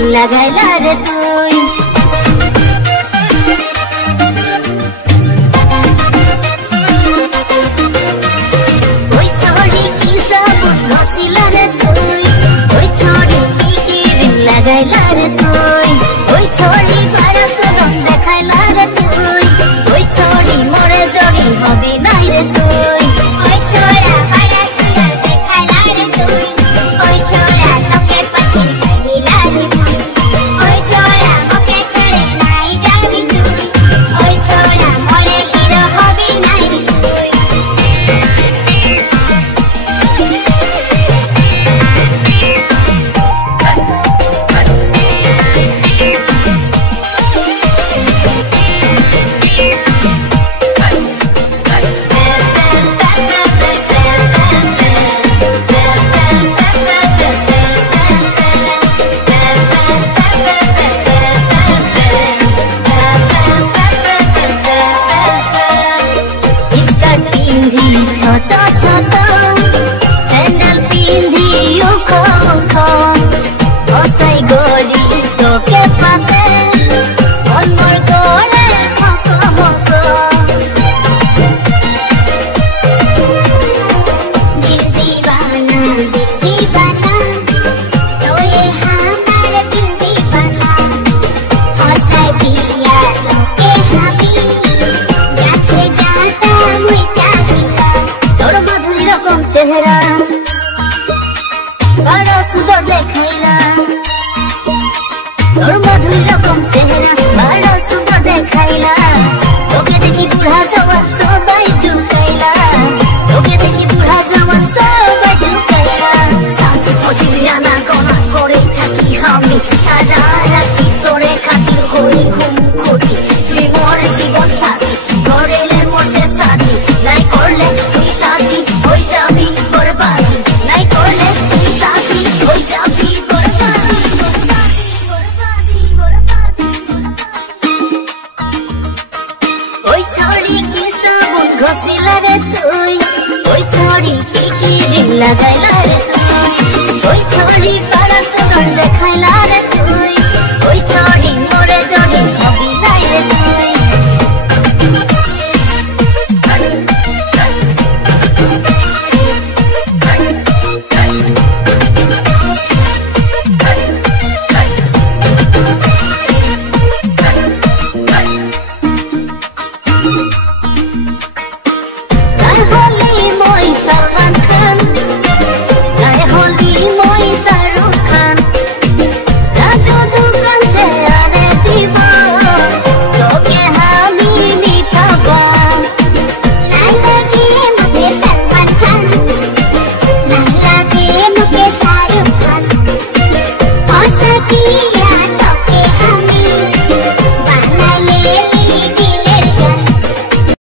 রিং লাগাইলা রে তুই ওই ছড়ি কি সাবুন ঘষিলা রে তুই ওই ছড়ি কি রিং লাগাইলা রে তুই ওই ছড়ি পারা সদম দেখাইলা রে তুই ওই ছড়ি মোরে জড়ি হবি নাই রে তুই ওই ছোড়া পারা সদম দেখাইলা রে তুই ওই ছোড়া তোকে পছন্দ করিলা রে তুই ওই ছোড়া ওকে ছেড়ে নাই যাবি তুই ওই ছোড়া মোরে হিরো হবি নাই রে তুই ছোট ছোট স্যান্ডেল পিন্ধি উখো উখো ওসাই গরি তোকে পাকা